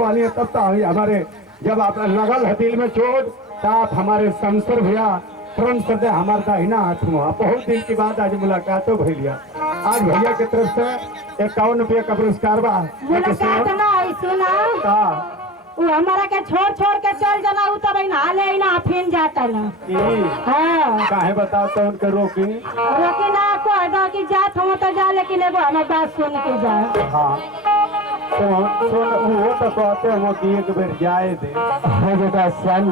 कहनी तब तो हमारे जब आप लगल है दिल में चोट तो आप हमारे शमशेर भैया तुरंत करते हमारे दाहिना हाथ में बहुत दिन के बाद आज मुलाकात हो भैया। आज भैया की तरफ से 51 रुपये का पुरस्कार बा। मुलाकात ना है सुना वो हमारा के छोड़ छोड़ के चल जाना उ तब हाले ना फिर जाता ना। हां काहे बताओ तो उनके रोकी ना को कि जात हम तो जा लेकिन एगो हमार बात सुन के जा। हां तो सुन वो तो कहते हम कि एक बार जाए दे हो बेटा। श्याम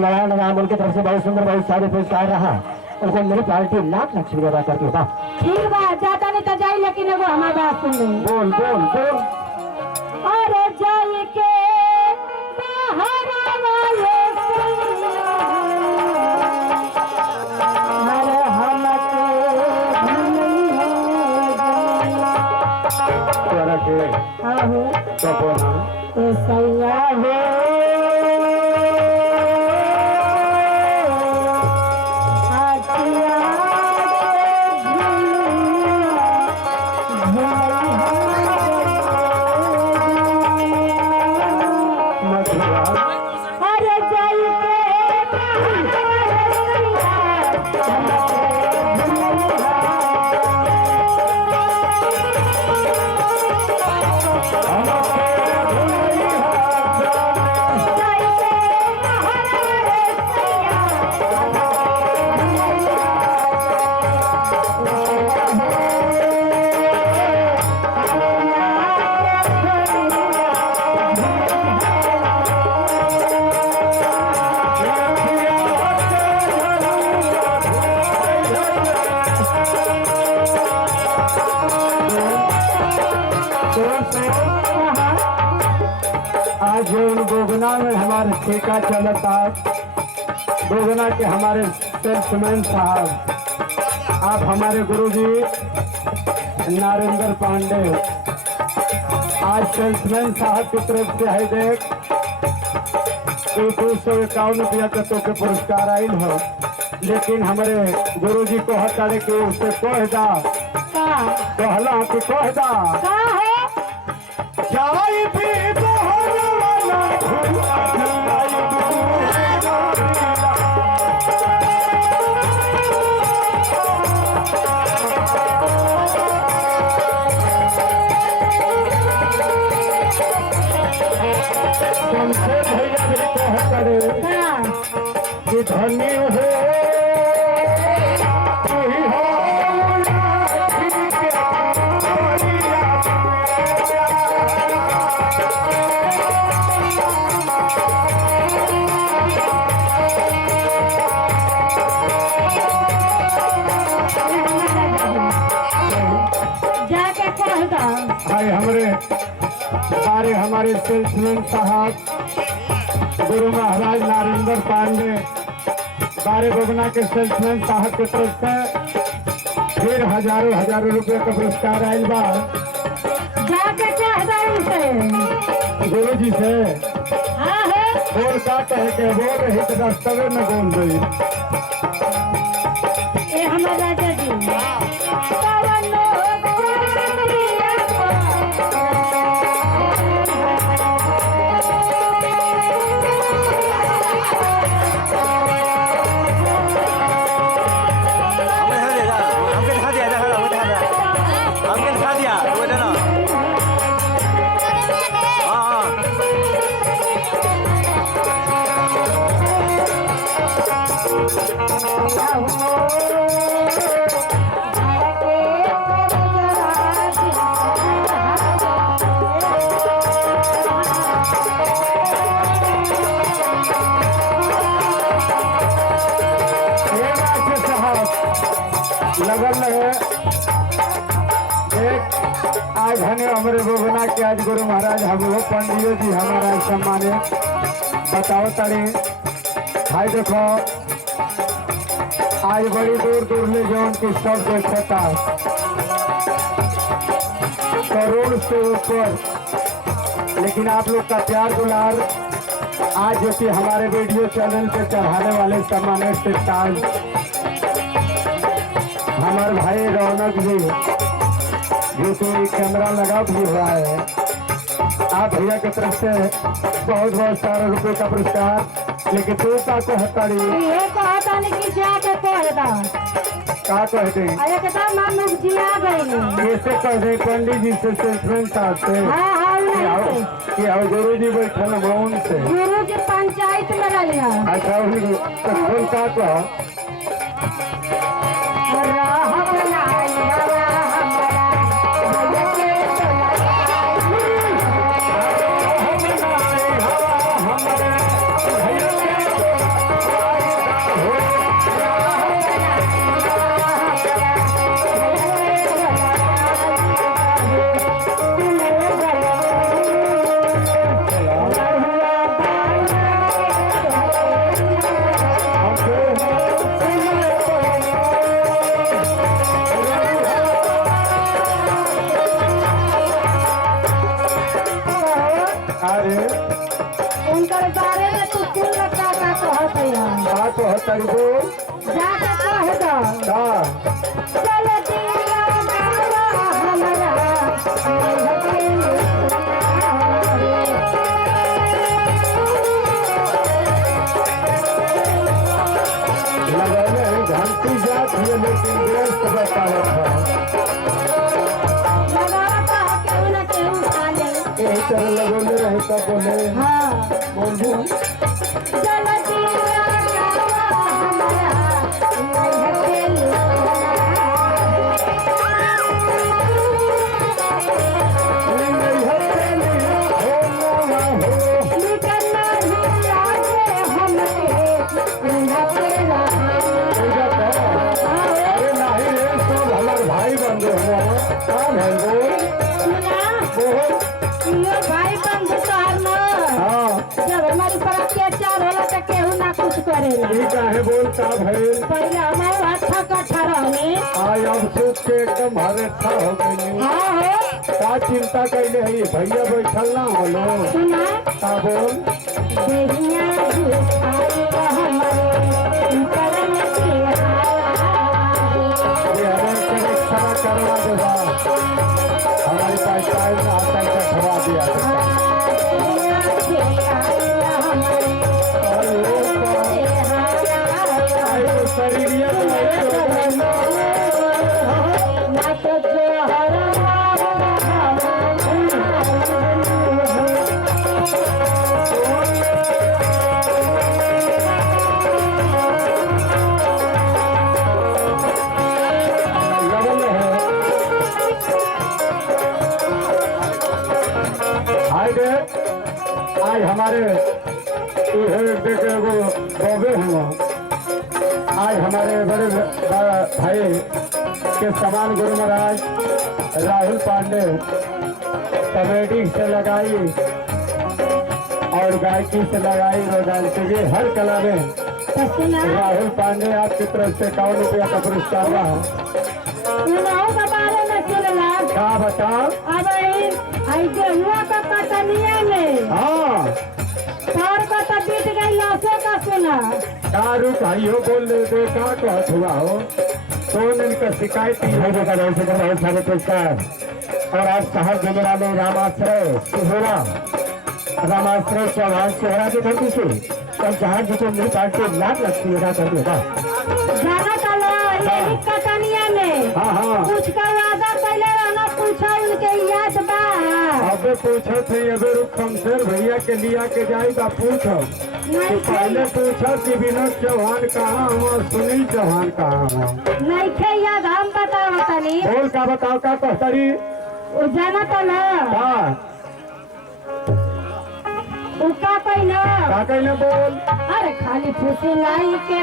नारायण राम उनकी तरफ से बहुत सुंदर बहुत सारे पुरस्कार रहा। उनको मेरी पार्टी लाख लाख शुक्रिया करती हूँ। ठीक बा जाता नहीं तो जाए लेकिन एगो हमार बात सुन ले। बोल बोल बोल। अरे जाई के बाहर वाले अरे हमके तोरा के आहो तो बोला ए सैया हो आज गोगना में हमारे ठेका चलता गोगना के हमारे सेल्समैन साहब आप हमारे गुरुजी नारेंद्र पांडे आज सेल्समैन साहब की तरफ से है देख 251 रुपया का तो के पुरस्कार आयल हो। लेकिन हमारे गुरुजी को हटाने के उससे कह दा कहला कि कह दा चाय पी भैया भी कह करे कि धन्य हो हमारे सेल्समैन साहब गुरु महाराज नारेंद्र पांडे बारे गोगना के सेल्समैन साहब की तरफ से फिर हजारों रुपये का पुरस्कार आयल बा। गुरु जी से बोल का कहे के बोल रही तो दस्तवे में बोल रही हमारा राजा जी लगन है एक आज हने हमारे गोगना के आज गुरु महाराज हम पंडियो जी हमारा सम्मानित बताओ तड़े भाई देखो आज बड़ी दूर दूर ले जो उनकी सब देखता करोड़ से ऊपर, लेकिन आप लोग का प्यार दुलार आज जो कि हमारे वीडियो चैनल पे चढ़ाने वाले सम्मानित सिताज हमारे भाई रौनक जी जो कि कैमरा लगा भी हुआ है आप भैया की तरफ से बहुत बहुत सारा रुपए का पुरस्कार। लेकिन तू का कहताड़ी ये कहता नहीं कि जाके कहता का कह दे एकदम हम जिया गई। कैसे कह दे पंडित जी से सेल्समैन साहब से हाँ हाँ कि आओ गुरु जी बैठल मौन से गुरु जी पंचायत में रही है। अच्छा उन्हीं का कह अरे उनकर बारे में तू कुल का कहत है का कहताड़ी बोल जाके कह दो का चल दिया गावा हमरा लगने घंटी जात है लेकिन व्यस्त बतावत है लगाता केहू न केहू खा ले। यही तरह लगोले रहे तब बोले हाँ बोलू चल दिया गावा हमरा अरे नहीं रे सब हमार भाई बंधु हो कौन है ये भाई बंधु तोहर न हाँ जब हमारे ऊपर अत्याचार होला तो केहू ना कुछ करेला। ये काहे बोलता भाई पहले हमारे हत्था कट्ठा रहने आज अब सोच के एकदम हरेठा हो गई हाँ हो का चिंता कैले है भैया बैठल ना बोलो सुना का बोल देहिया झुकाई हमारे करम के ये हमें कनेक्शन करवा देगा हमारे पास टाइम ना आता है खवा दिया शरीरिया आज हमारे देखे वो बॉबे हुआ आज हमारे बड़े भाई के समान गुरु महाराज राहुल पांडे कॉमेडी से लगाई और गायकी से लगाई रोजान के लिए हर कला में राहुल पांडे आपकी तरफ से 51 रुपया का पुरस्कार रहा क्या बताओ अब हुआ का कटनिया में हाँ और का तो बीत गई लाशों का सुना दारू भाइयों बोल दे का कहत हुआ हो तो इनका शिकायत ही हो का बहुत सारे पुरस्कार और आज साहब देने वाले रामाश्रय सिहोरा रामाश्रय चौहान सिहोरा की धरती से और जहाँ जी को मिल पार्टी लाख लक्ष्मी अदा कर देगा जाना चलो यही कटनिया में हाँ हाँ कुछ का वादा पहले रहना पूछा उनके याद बा अबे पूछो थे अबे शमशेर भैया के लिया के जाएगा पूछो नहीं पहले पूछो कि विनोद चौहान कहाँ हुआ सुनील चौहान कहाँ हुआ नहीं थे याद हम बताओ तनी बोल का बताओ का कहतरी वो जाना चलो का उका पहले का कहले बोल अरे खाली फुसिलाई के